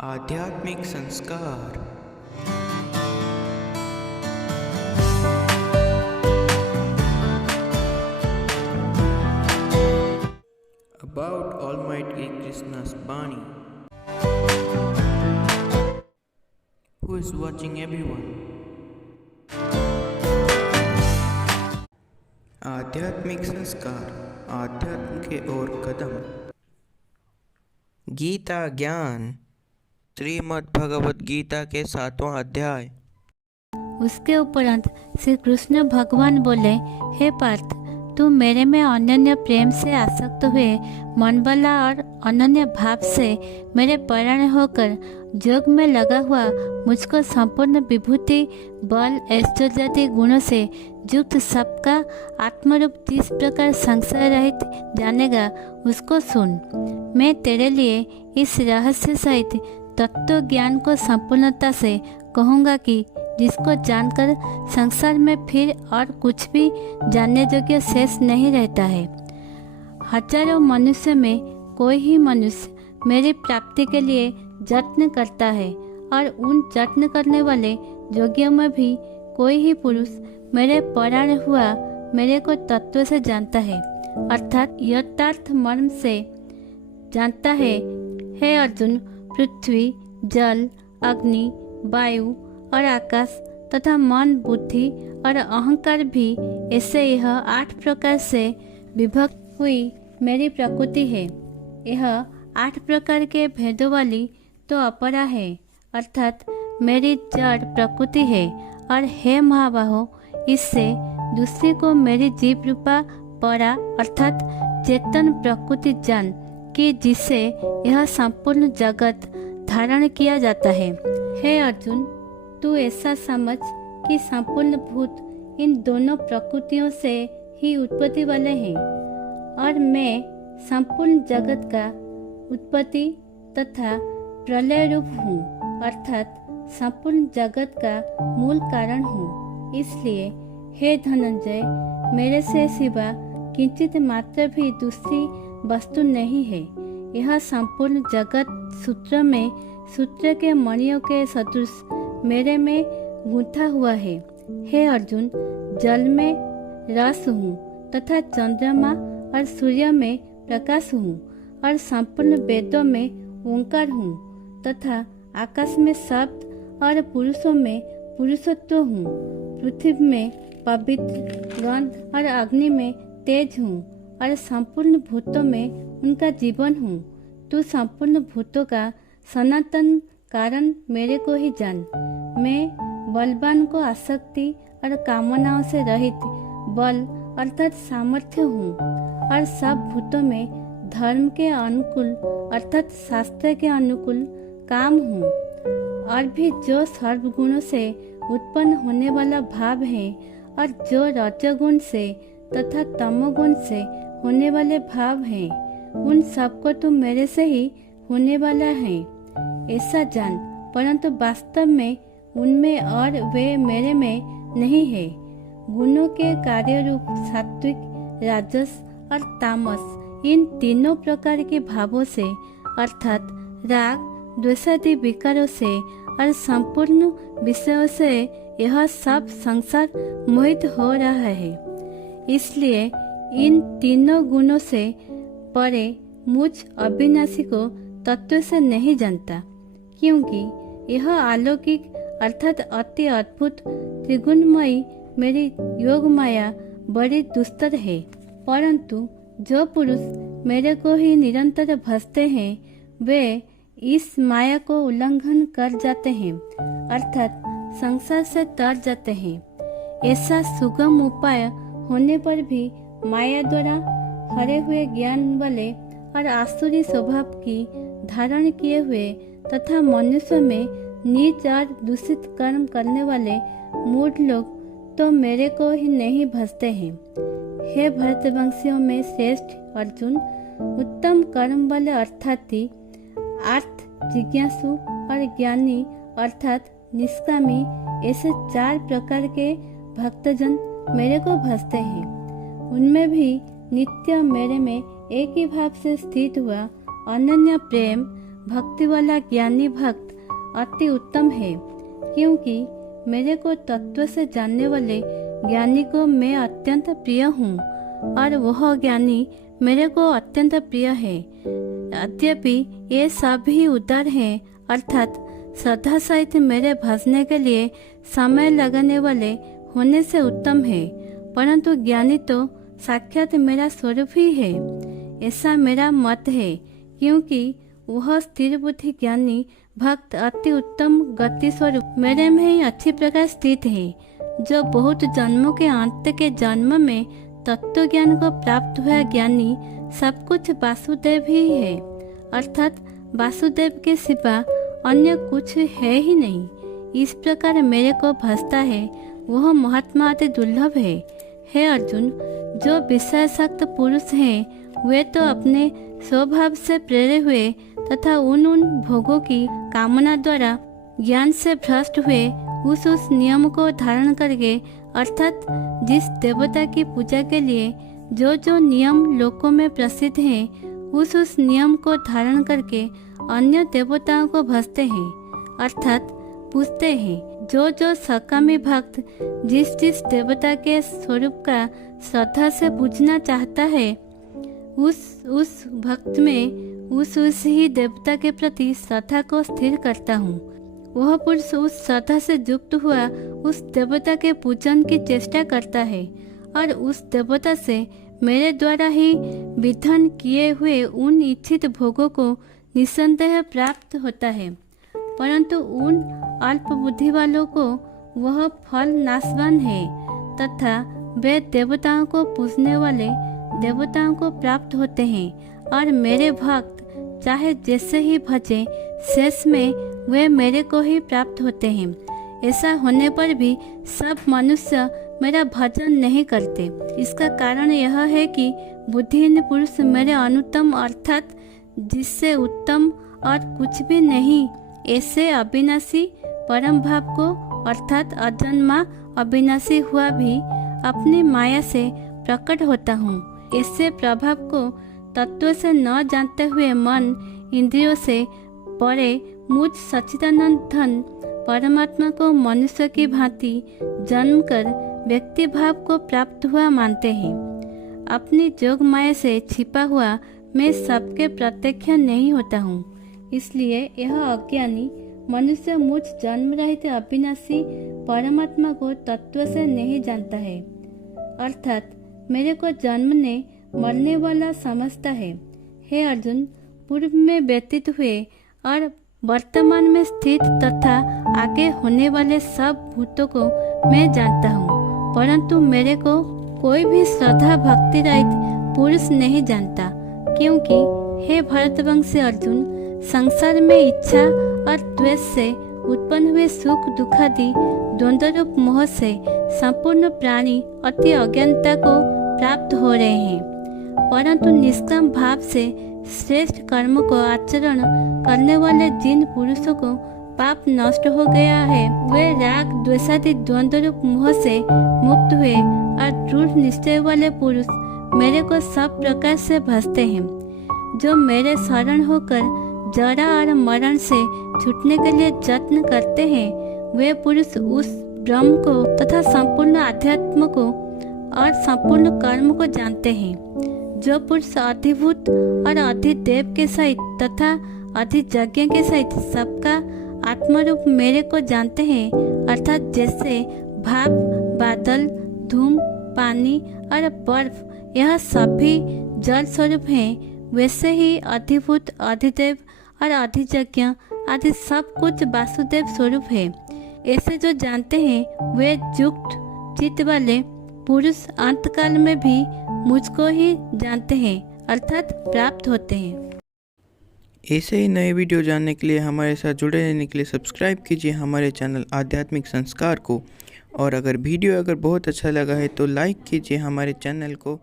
आध्यात्मिक संस्कार। About Almighty Krishna's Bani. Who is watching everyone? आध्यात्मिक संस्कार, आध्यात्म के ओर कदम। गीता ज्ञान, श्रीमद् भगवद गीता के 7वां अध्याय। उसके उपरांत श्री कृष्ण भगवान बोले, हे पार्थ, तू मेरे में अनन्य प्रेम से आसक्त हुए मन वाला और अनन्य भाव से मेरे परायण होकर योग में लगा हुआ मुझको संपूर्ण विभूति, बल, ऐश्वर्यादि गुणों से युक्त सबका आत्मरूप 30 प्रकार संशय रहित जानेगा, उसको सुन। मैं तेरे लिए इस रहस्य सहित तत्व ज्ञान को संपूर्णता से कहूँगा कि जिसको जानकर संसार में फिर और कुछ भी जानने योग्य शेष नहीं रहता है। हजारों मनुष्य में कोई ही मनुष्य मेरी प्राप्ति के लिए यत्न करता है और उन यत्न करने वाले योगियों में भी कोई ही पुरुष मेरे परायण हुआ मेरे को तत्व से जानता है, अर्थात यथार्थ मर्म से जानता है। हे अर्जुन, पृथ्वी, जल, अग्नि, वायु और आकाश तथा मन, बुद्धि और अहंकार भी ऐसे यह 8 प्रकार से विभक्त हुई मेरी प्रकृति है। यह 8 प्रकार के भेदों वाली तो अपरा है, अर्थात मेरी जड़ प्रकृति है। और हे महाबाहो, इससे दूसरे को मेरी जीव रूपा परा अर्थात चेतन प्रकृति जान कि जिससे यह संपूर्ण जगत धारण किया जाता है। हे अर्जुन, तू ऐसा समझ कि संपूर्ण भूत इन दोनों प्रकृतियों से ही उत्पत्ति वाले हैं और मैं संपूर्ण जगत का उत्पत्ति तथा प्रलय रूप हूँ, अर्थात संपूर्ण जगत का मूल कारण हूँ। इसलिए हे धनंजय, मेरे से सिवा किंचित मात्र भी दूसरी वस्तु नहीं है। यह संपूर्ण जगत सूत्र में सूत्र के मणियों के सदृश मेरे में गूंथा हुआ है। हे अर्जुन, जल में रस हूँ तथा चंद्रमा और सूर्य में प्रकाश हूँ और संपूर्ण वेदों में ओंकार हूँ तथा आकाश में शब्द और पुरुषों में पुरुषत्व हूँ। पृथ्वी में पवित्र गंध और अग्नि में तेज हूँ और संपूर्ण भूतों में उनका जीवन हूँ। तू संपूर्ण भूतों का सनातन कारण मेरे को ही जान। मैं बलवान को आसक्ति और कामनाओं से रहित बल अर्थात सामर्थ्य हूँ और सब भूतों में धर्म के अनुकूल अर्थात शास्त्र के अनुकूल काम हूँ। और भी जो सर्वगुणों से उत्पन्न होने वाला भाव है और जो रजोगुण से तथा तमोगुण से होने वाले भाव हैं, उन सबको तो मेरे से ही होने वाला है, ऐसा जान। परंतु वास्तव में उनमें और वे मेरे में नहीं है। गुणों के कार्य रूप सात्विक, राजस और तामस, इन तीनों प्रकार के भावों से अर्थात राग, द्वेषादि विकारों से और संपूर्ण विषयों से यह सब संसार मोहित हो रहा है। इसलिए इन तीनों गुणों से परे मुझ अविनाशी को तत्व से नहीं जानता, क्योंकि यह अलौकिक अर्थात अति अद्भुत त्रिगुणमयी मेरी योग माया बड़ी दुस्तर है। परंतु जो पुरुष मेरे को ही निरंतर भजते हैं, वे इस माया को उल्लंघन कर जाते हैं, अर्थात संसार से तर जाते हैं। ऐसा सुगम उपाय होने पर भी माया द्वारा हरे हुए ज्ञान वाले और आसुरी स्वभाव की धारण किए हुए तथा मनुष्य में नीच और दूषित कर्म करने वाले मूढ़ लोग तो मेरे को ही नहीं भजते हैं। हे भरतवंशियों में श्रेष्ठ अर्जुन, उत्तम कर्म वाले अर्थात अर्थ जिज्ञासु और ज्ञानी अर्थात निष्कामी, ऐसे 4 प्रकार के भक्तजन मेरे को भजते हैं। उनमें भी नित्य मेरे में एक ही भाव से स्थित हुआ अनन्य प्रेम भक्ति वाला ज्ञानी भक्त अति उत्तम है, क्योंकि मेरे को तत्व से जानने वाले ज्ञानी को मैं अत्यंत प्रिय हूँ और वह ज्ञानी मेरे को अत्यंत प्रिय है। यद्यपि ये सभी उदार हैं, अर्थात श्रद्धा सहित मेरे भजने के लिए समय लगाने वाले होने से उत्तम है, परंतु ज्ञानी तो साक्षात मेरा स्वरूप ही है, ऐसा मेरा मत है, क्योंकि वह स्थिर बुद्धि ज्ञानी भक्त अति उत्तम गति स्वरूप मेरे में ही अच्छी प्रकार स्थित है, जो बहुत जन्मों के अंत के जन्म में तत्व ज्ञान को प्राप्त हुआ ज्ञानी सब कुछ वासुदेव ही है, अर्थात वासुदेव के सिवा अन्य कुछ है ही नहीं। इस प्रकार मेरे को भजता है वह महात्मा अति दुर्लभ है। हे अर्जुन, जो विषयासक्त पुरुष हैं वे तो अपने स्वभाव से प्रेरित हुए तथा उन भोगों की कामना द्वारा ज्ञान से भ्रष्ट हुए उस नियम को धारण करके, अर्थात जिस देवता की पूजा के लिए जो नियम लोकों में प्रसिद्ध हैं, उस नियम को धारण करके अन्य देवताओं को भजते हैं, अर्थात पूजते हैं। जो सकामी भक्त जिस देवता के स्वरूप का श्रद्धा से पूजना चाहता है, उस भक्त में उस ही देवता के प्रति श्रद्धा को स्थिर करता हूँ। वह पुरुष उस श्रद्धा से युक्त हुआ उस देवता के पूजन की चेष्टा करता है और उस देवता से मेरे द्वारा ही विधान किए हुए उन इच्छित भोगों को निस्संदेह प्राप्त होता है, परंतु उन अल्प बुद्धि वालों को वह फल नाशवान है तथा वे देवताओं को पूजने वाले देवताओं को प्राप्त होते हैं और मेरे भक्त चाहे जैसे ही भजे शेष में वे मेरे को ही प्राप्त होते हैं। ऐसा होने पर भी सब मनुष्य मेरा भजन नहीं करते। इसका कारण यह है कि बुद्धिहीन पुरुष मेरे अनुत्तम अर्थात जिससे उत्तम और कुछ भी नहीं ऐसे अविनाशी परम भाव को अर्थात अजन्मा अविनाशी हुआ भी अपनी माया से प्रकट होता हूँ। ऐसे प्रभाव को तत्व से न जानते हुए मन इंद्रियों से परे मुझ सच्चिदानंद धन परमात्मा को मनुष्य की भांति जन्म कर व्यक्ति भाव को प्राप्त हुआ मानते हैं। अपनी जोग माया से छिपा हुआ मैं सबके प्रत्यक्ष नहीं होता हूँ, इसलिए यह अज्ञानी मनुष्य मुझ जन्म रहित अविनाशी परमात्मा को तत्व से नहीं जानता है, अर्थात मेरे को जन्मने मरने वाला समझता है। हे अर्जुन, पूर्व में व्यतीत हुए और वर्तमान में स्थित तथा आगे होने वाले सब भूतों को मैं जानता हूँ, परंतु मेरे को कोई भी श्रद्धा भक्ति रहित पुरुष नहीं जानता, क्योंकि हे भरतवंशी अर्जुन, संसार में इच्छा और द्वेष से उत्पन्न हुए सुख दुखादि द्वंद्व रूप मोह से संपूर्ण प्राणी अति अज्ञानता को प्राप्त हो रहे हैं, परंतु निष्काम भाव से श्रेष्ठ कर्म को आचरण करने वाले जिन पुरुषों को पाप नष्ट हो गया है, वे राग द्वेषादि द्वंद्व रूप मोह से मुक्त हुए और दृढ़ निश्चय वाले पुरुष मेरे को सब प्रकार से भजते हैं। जो मेरे शरण होकर जरा और मरण से छूटने के लिए यत्न करते हैं, वे पुरुष उस ब्रह्म को तथा संपूर्ण आध्यात्म को और संपूर्ण कर्म को जानते हैं। जो पुरुष अधिभूत और अधिदेव के सहित तथा अधियज्ञ के सहित सबका आत्मरूप मेरे को जानते हैं, अर्थात जैसे भाप, बादल, धूम, पानी और बर्फ यह सभी जल स्वरूप हैं, वैसे ही अधिभूत, अधिदेव और अधियज्ञ आदि सब कुछ वासुदेव स्वरूप है। ऐसे जो जानते हैं वे युक्त चित्त वाले पुरुष अंतकाल में भी मुझको ही जानते हैं, अर्थात प्राप्त होते हैं। ऐसे ही नए वीडियो जानने के लिए हमारे साथ जुड़े रहने के लिए सब्सक्राइब कीजिए हमारे चैनल आध्यात्मिक संस्कार को, और अगर वीडियो बहुत अच्छा लगा है तो लाइक कीजिए हमारे चैनल को।